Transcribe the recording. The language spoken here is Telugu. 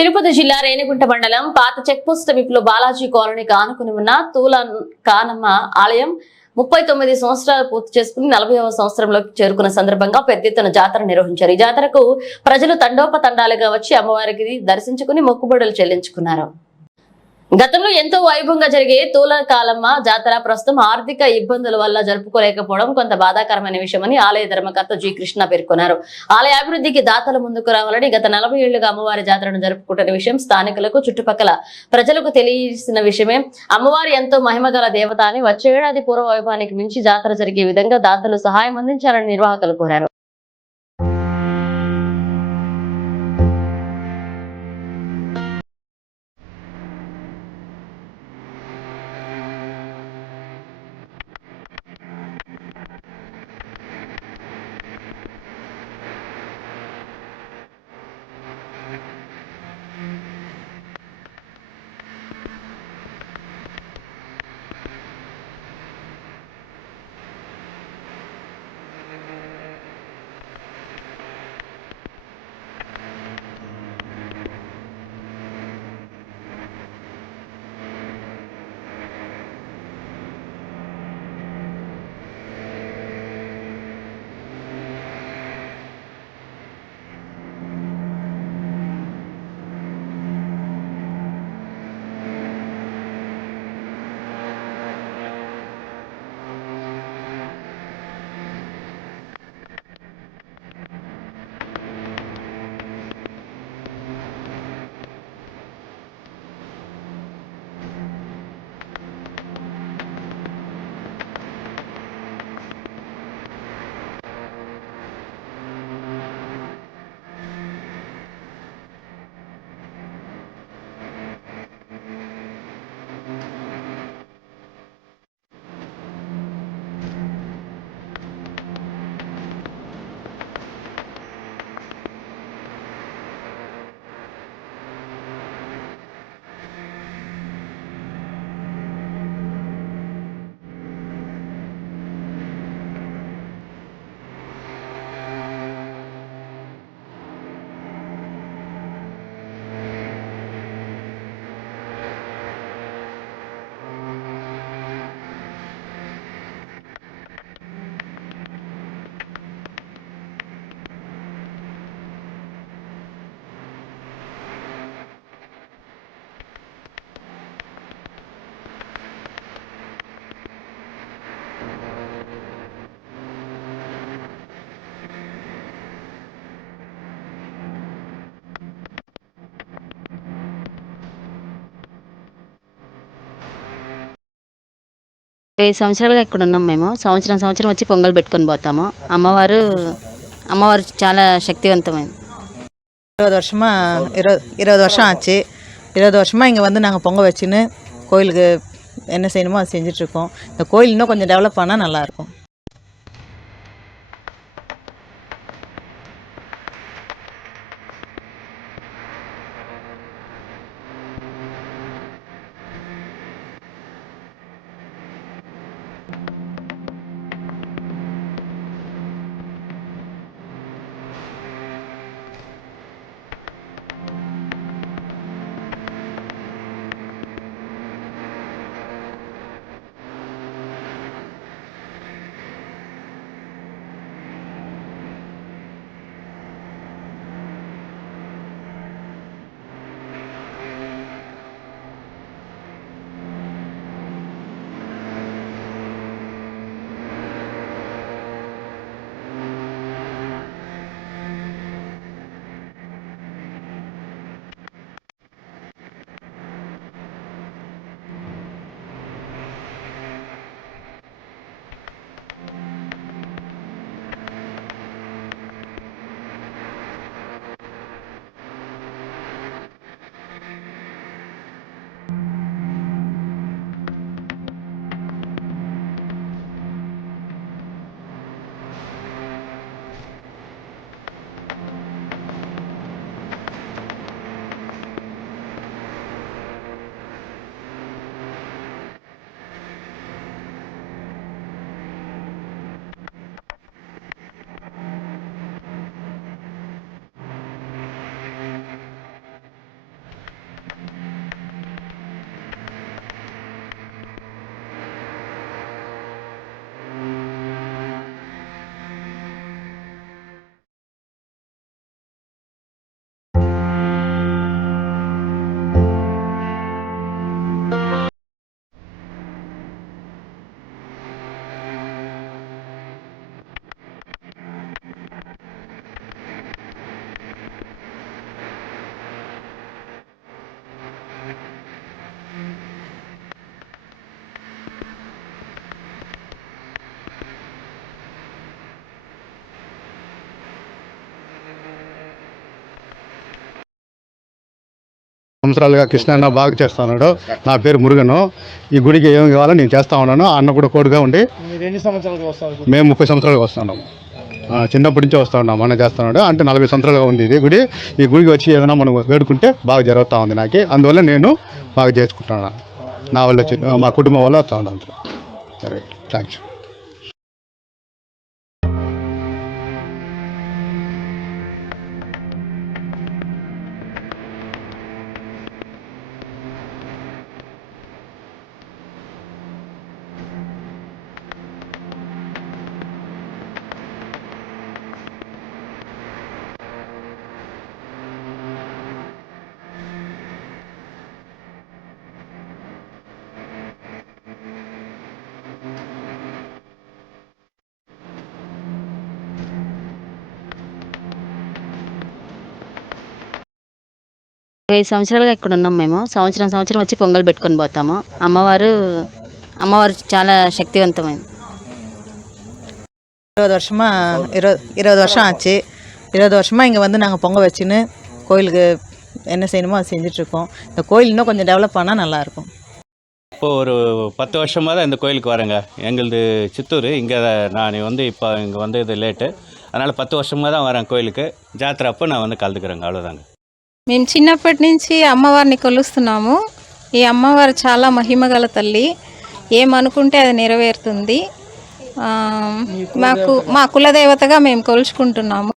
తిరుపతి జిల్లా రేణిగుంట మండలం పాత చెక్పోస్ట్ సమీపంలో బాలాజీ కాలనీకి ఆనుకుని ఉన్న తూల కానమ్మ ఆలయం 39 సంవత్సరాలు పూర్తి చేసుకుని 40వ సంవత్సరంలోకి చేరుకున్న సందర్భంగా పెద్ద ఎత్తున జాతర నిర్వహించారు. ఈ జాతరకు ప్రజలు తండోపతండాలుగా వచ్చి అమ్మవారికి దర్శించుకుని మొక్కుబడులు చెల్లించుకున్నారు. గతంలో ఎంతో వైభవంగా జరిగే తూలకాలమ్మ జాతర ప్రస్తుతం ఆర్థిక ఇబ్బందుల వల్ల జరుపుకోలేకపోవడం కొంత బాధాకరమైన విషయమని ఆలయ ధర్మకర్త జి కృష్ణ పేర్కొన్నారు. ఆలయ అభివృద్ధికి దాతలు ముందుకు రావాలని గత 40 ఏళ్లుగా అమ్మవారి జాతరను జరుపుకుంటున్న విషయం స్థానికులకు చుట్టుపక్కల ప్రజలకు తెలిసిన విషయమే. అమ్మవారి ఎంతో మహిమగల దేవత అని వచ్చే ఏడాది పూర్వ వైభవానికి మించి జాతర జరిగే విధంగా దాతలు సహాయం అందించాలని నిర్వాహకులు కోరారు. వెయ్యి సంవత్సరాలుగా ఇక్కడ ఉన్నాం. మేము సంవత్సరం వచ్చి పొంగల్ పెట్టుకొని పోతాము. అమ్మవారు చాలా శక్తివంతమైనది. 20 வருஷம் ஆச்சு. 20 வருஷமாக இங்கே வந்து நாங்கள் பொங்கல் வச்சுன்னு கோயிலுக்கு என்ன செய்யணுமோ அதை செஞ்சிட்ருக்கோம். இந்த கோயில் இன்னும் கொஞ்சம் டெவலப் ஆனால் நல்லாயிருக்கும். సంవత్సరాలుగా కృష్ణ బాగా చేస్తున్నాడు. నా పేరు మురుగను. ఈ గుడికి ఏం కావాలో నేను చేస్తా ఉన్నాను. ఆ అన్న కూడా కోడుగా ఉండి మేము 30 సంవత్సరాలుగా వస్తున్నాం. చిన్నప్పటి నుంచే వస్తూ ఉన్నాం. అన్న చేస్తున్నాడు అంటే 40 సంవత్సరాలుగా ఉంది ఇది గుడి. ఈ గుడికి వచ్చి ఏదైనా మనం వేడుకుంటే బాగా జరుగుతూ ఉంది నాకు. అందువల్ల నేను బాగా చేసుకుంటున్నాను. నా వల్ల మా కుటుంబం వల్ల వస్తూ ఉన్నాను. సరే, థ్యాంక్స్. వెయ్యి సంవత్సరాలుగా ఇక్కడ ఉన్నాం మేము. సంవత్సరం వచ్చి పొంగల్ పెట్టుకొని పోతాము. అమ్మవారు చాలా శక్తివంతమైంది. 20 வருஷமா 20 வருஷம் ஆச்சு. 20 வருஷமாக இங்கே வந்து நாங்கள் பொங்கல் வச்சுன்னு கோயிலுக்கு என்ன செய்யணுமோ அதை செஞ்சிட்ருக்கோம். இந்த கோயில் இன்னும் கொஞ்சம் டெவலப் ஆனால் நல்லாயிருக்கும். இப்போது ஒரு 10 வருஷமாக தான் இந்த கோயிலுக்கு வரேங்க. எங்களுது சித்தூர். இங்கே நான் வந்து இப்போ இங்கே வந்தது லேட்டு. அதனால் 10 வருஷமாக தான் வரேன் கோயிலுக்கு. జాతర அப்போ நான் வந்து కలుదుకురంగా అవ్వదాంగా. మేము చిన్నప్పటి నుంచి అమ్మవారిని కొలుస్తున్నాము. ఈ అమ్మవారు చాలా మహిమగల తల్లి. ఏమనుకుంటే అది నెరవేరుతుంది. మా కులదేవతగా మేము కొలుచుకుంటున్నాము.